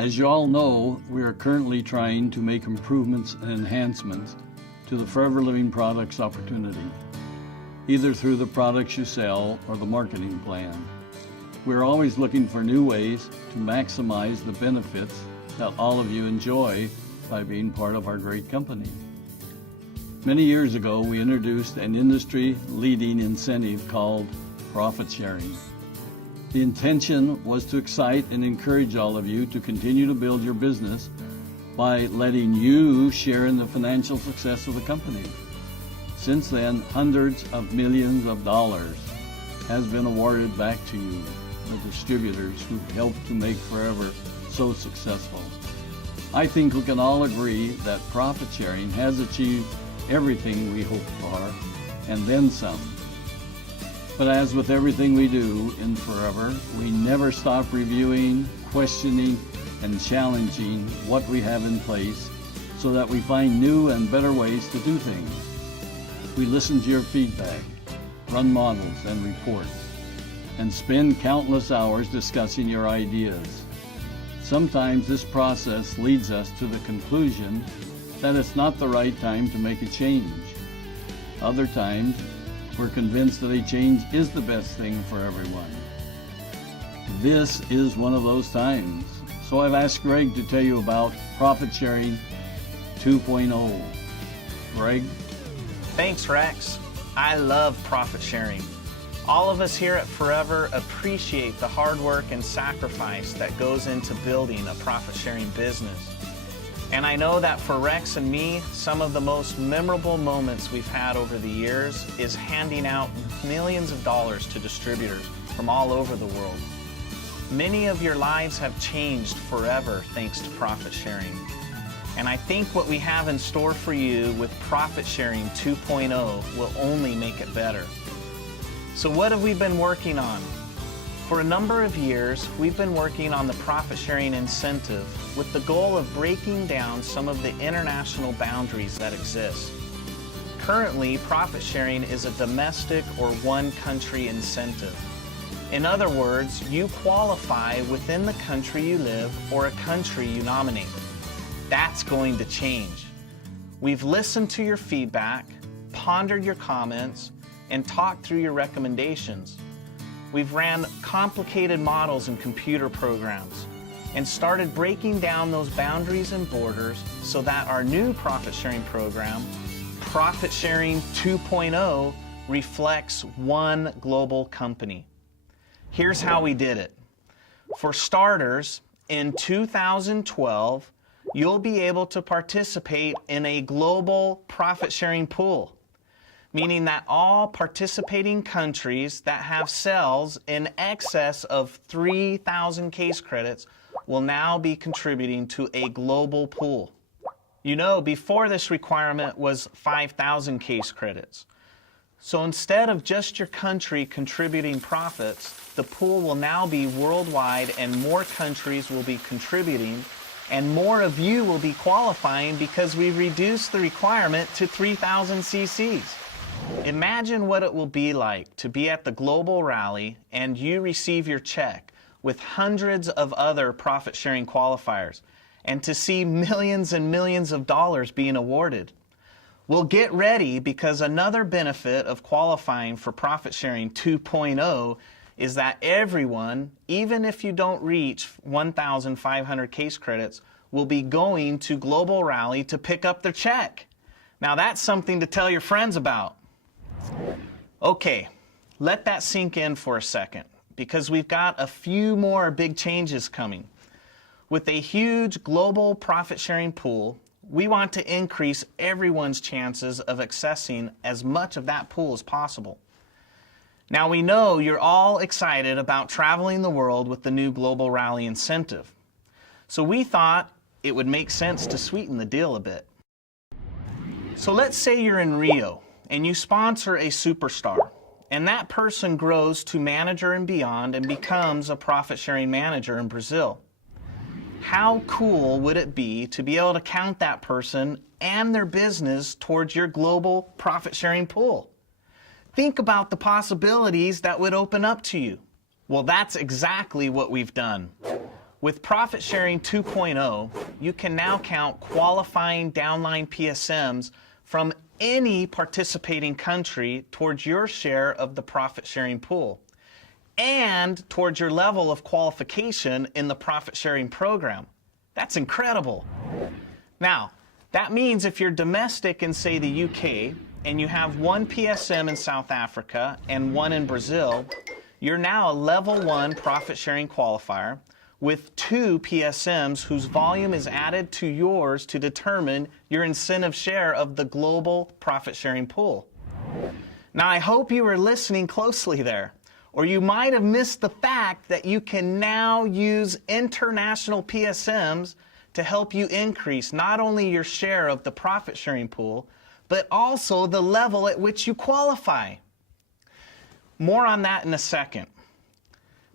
As you all know, we are currently trying to make improvements and enhancements to the Forever Living Products opportunity, either through the products you sell or the marketing plan. We're always looking for new ways to maximize the benefits that all of you enjoy by being part of our great company. Many years ago, we introduced an industry-leading incentive called profit sharing. The intention was to excite and encourage all of you to continue to build your business by letting you share in the financial success of the company. Since then, hundreds of millions of dollars has been awarded back to you, the distributors who helped to make Forever so successful. I think we can all agree that profit sharing has achieved everything we hoped for, and then some. But as with everything we do in Forever, we never stop reviewing, questioning, and challenging what we have in place so that we find new and better ways to do things. We listen to your feedback, run models and reports, and spend countless hours discussing your ideas. Sometimes this process leads us to the conclusion that it's not the right time to make a change. Other times, we're convinced that a change is the best thing for everyone. This is one of those times. So I've asked Greg to tell you about Profit Sharing 2.0. Greg? Thanks, Rex. I love profit sharing. All of us here at Forever appreciate the hard work and sacrifice that goes into building a profit sharing business. And I know that for Rex and me, some of the most memorable moments we've had over the years is handing out millions of dollars to distributors from all over the world. Many of your lives have changed forever thanks to profit sharing. And I think what we have in store for you with Profit Sharing 2.0 will only make it better. So what have we been working on? For a number of years, we've been working on the profit sharing incentive with the goal of breaking down some of the international boundaries that exist. Currently, profit sharing is a domestic or one country incentive. In other words, you qualify within the country you live or a country you nominate. That's going to change. We've listened to your feedback, pondered your comments, and talked through your recommendations. We've ran complicated models in computer programs and started breaking down those boundaries and borders so that our new profit sharing program, Profit Sharing 2.0, reflects one global company. Here's how we did it. For starters, in 2012, you'll be able to participate in a global profit sharing pool, meaning that all participating countries that have sales in excess of 3,000 case credits will now be contributing to a global pool. You know, before this requirement was 5,000 case credits. So instead of just your country contributing profits, the pool will now be worldwide and more countries will be contributing and more of you will be qualifying because we've reduced the requirement to 3,000 cc's. Imagine what it will be like to be at the global rally and you receive your check with hundreds of other profit-sharing qualifiers and to see millions and millions of dollars being awarded. Well, get ready because another benefit of qualifying for Profit Sharing 2.0 is that everyone, even if you don't reach 1,500 case credits, will be going to Global Rally to pick up their check. Now that's something to tell your friends about. Okay, let that sink in for a second because we've got a few more big changes coming. With a huge global profit sharing pool, we want to increase everyone's chances of accessing as much of that pool as possible. Now we know you're all excited about traveling the world with the new Global Rally incentive. So we thought it would make sense to sweeten the deal a bit. So let's say you're in Rio and you sponsor a superstar, and that person grows to manager and beyond and becomes a profit-sharing manager in Brazil. How cool would it be to be able to count that person and their business towards your global profit-sharing pool? Think about the possibilities that would open up to you. Well, that's exactly what we've done. With Profit Sharing 2.0, you can now count qualifying downline PSMs from any participating country towards your share of the profit sharing pool and towards your level of qualification in the profit sharing program. That's incredible. Now, that means if you're domestic in, say, the UK, and you have one PSM in South Africa and one in Brazil, you're now a level 1 profit sharing qualifier with 2 PSMs whose volume is added to yours to determine your incentive share of the global profit sharing pool. Now, I hope you were listening closely there, or you might have missed the fact that you can now use international PSMs to help you increase not only your share of the profit sharing pool, but also the level at which you qualify. More on that in a second.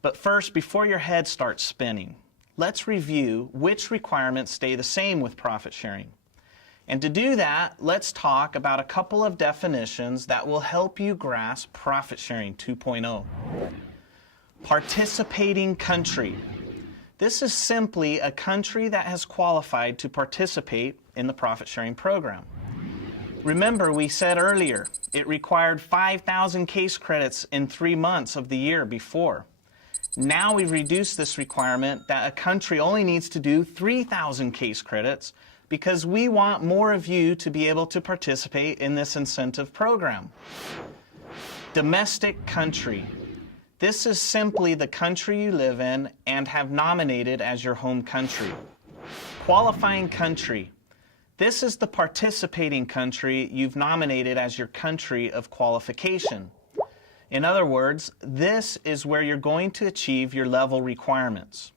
But first, before your head starts spinning, let's review which requirements stay the same with profit sharing. And to do that, let's talk about a couple of definitions that will help you grasp Profit Sharing 2.0. Participating country. This is simply a country that has qualified to participate in the profit sharing program. Remember, we said earlier, it required 5,000 case credits in 3 months of the year before. Now we've reduced this requirement that a country only needs to do 3,000 case credits because we want more of you to be able to participate in this incentive program. Domestic country. This is simply the country you live in and have nominated as your home country. Qualifying country. This is the participating country you've nominated as your country of qualification. In other words, this is where you're going to achieve your level requirements.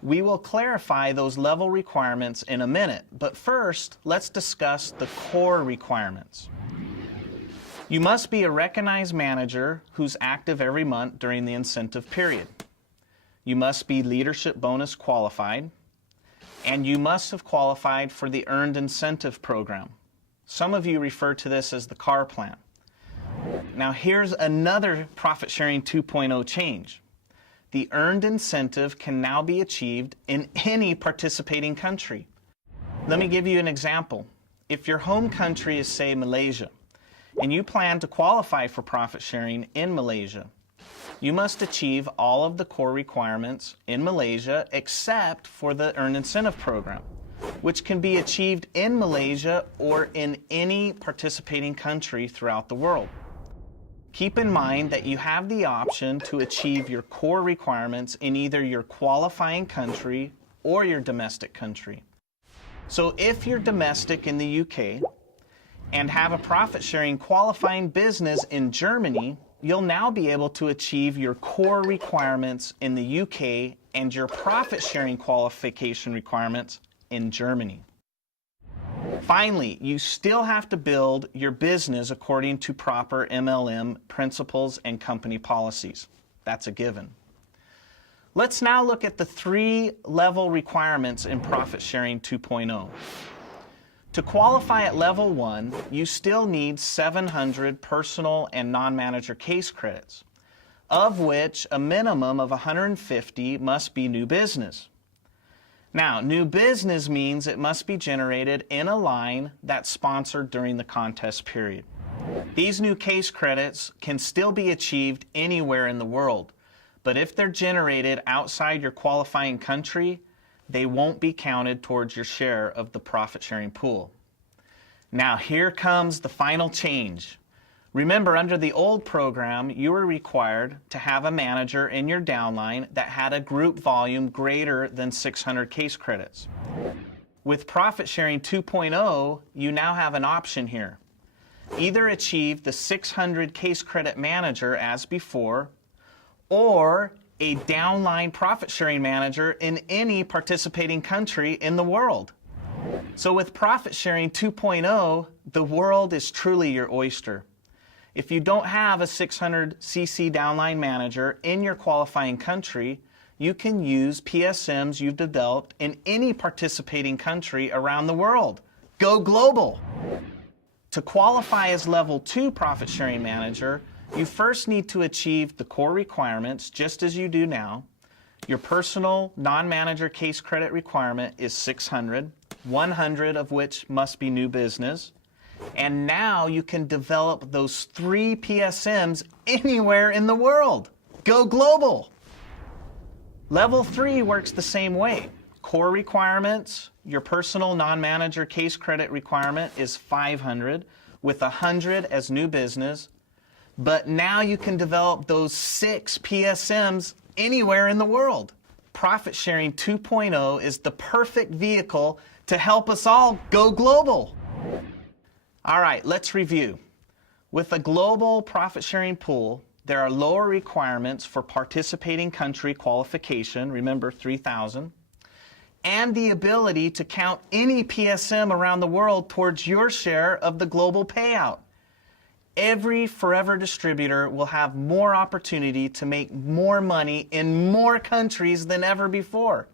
We will clarify those level requirements in a minute, but first, let's discuss the core requirements. You must be a recognized manager who's active every month during the incentive period. You must be leadership bonus qualified, and you must have qualified for the Earned Incentive Program. Some of you refer to this as the CAR plan. Now here's another Profit Sharing 2.0 change. The earned incentive can now be achieved in any participating country. Let me give you an example. If your home country is, say, Malaysia, and you plan to qualify for profit sharing in Malaysia, you must achieve all of the core requirements in Malaysia except for the Earned Incentive Program, which can be achieved in Malaysia or in any participating country throughout the world. Keep in mind that you have the option to achieve your core requirements in either your qualifying country or your domestic country. So if you're domestic in the UK and have a profit-sharing qualifying business in Germany, you'll now be able to achieve your core requirements in the UK and your profit-sharing qualification requirements in Germany. Finally, you still have to build your business according to proper MLM principles and company policies. That's a given. Let's now look at the 3 level requirements in Profit Sharing 2.0. To qualify at level 1, you still need 700 personal and non-manager case credits, of which a minimum of 150 must be new business. Now, new business means it must be generated in a line that's sponsored during the contest period. These new case credits can still be achieved anywhere in the world, but if they're generated outside your qualifying country, they won't be counted towards your share of the profit sharing pool. Now, here comes the final change. Remember, under the old program, you were required to have a manager in your downline that had a group volume greater than 600 case credits. With Profit Sharing 2.0, you now have an option here. Either achieve the 600 case credit manager as before, or a downline profit sharing manager in any participating country in the world. So with Profit Sharing 2.0, the world is truly your oyster. If you don't have a 600cc downline manager in your qualifying country, you can use PSMs you've developed in any participating country around the world. Go global! To qualify as Level 2 Profit Sharing Manager, you first need to achieve the core requirements just as you do now. Your personal non-manager case credit requirement is 600, 100 of which must be new business. And now you can develop those 3 PSMs anywhere in the world. Go global. Level 3 works the same way. Core requirements, your personal non-manager case credit requirement is 500 with 100 as new business. But now you can develop those 6 PSMs anywhere in the world. Profit Sharing 2.0 is the perfect vehicle to help us all go global. All right, let's review. With a global profit sharing pool, there are lower requirements for participating country qualification, remember 3,000, and the ability to count any PSM around the world towards your share of the global payout. Every Forever distributor will have more opportunity to make more money in more countries than ever before.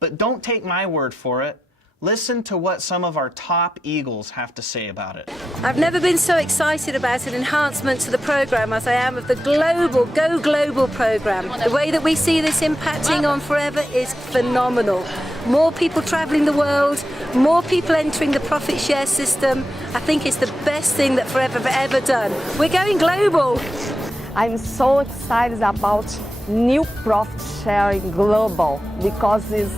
But don't take my word for it. Listen to what some of our top Eagles have to say about it. I've never been so excited about an enhancement to the program as I am of the global, Go Global program. The way that we see this impacting on Forever is phenomenal. More people traveling the world, more people entering the profit share system. I think it's the best thing that Forever have ever done. We're going global. I'm so excited about new profit sharing global because it's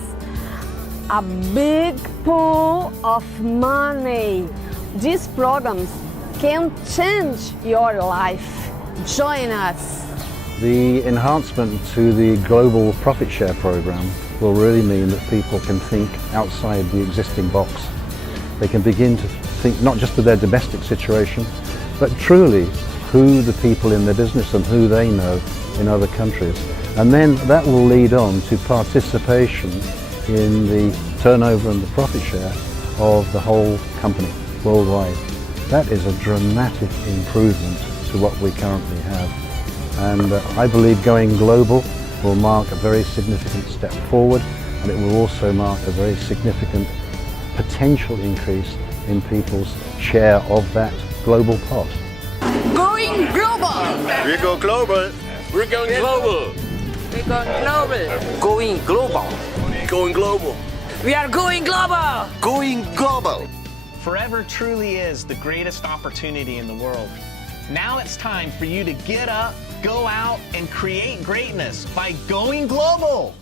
a big pool of money. These programs can change your life. Join us. The enhancement to the global profit share program will really mean that people can think outside the existing box. They can begin to think not just of their domestic situation, but truly who the people in their business and who they know in other countries. And then that will lead on to participation in the turnover and the profit share of the whole company worldwide. That is a dramatic improvement to what we currently have. And I believe going global will mark a very significant step forward, and it will also mark a very significant potential increase in people's share of that global pot. Going global! We go global! We're going global! We're going global! Going global! Going global! We are going global! Going global! Forever truly is the greatest opportunity in the world. Now it's time for you to get up, go out, and create greatness by going global.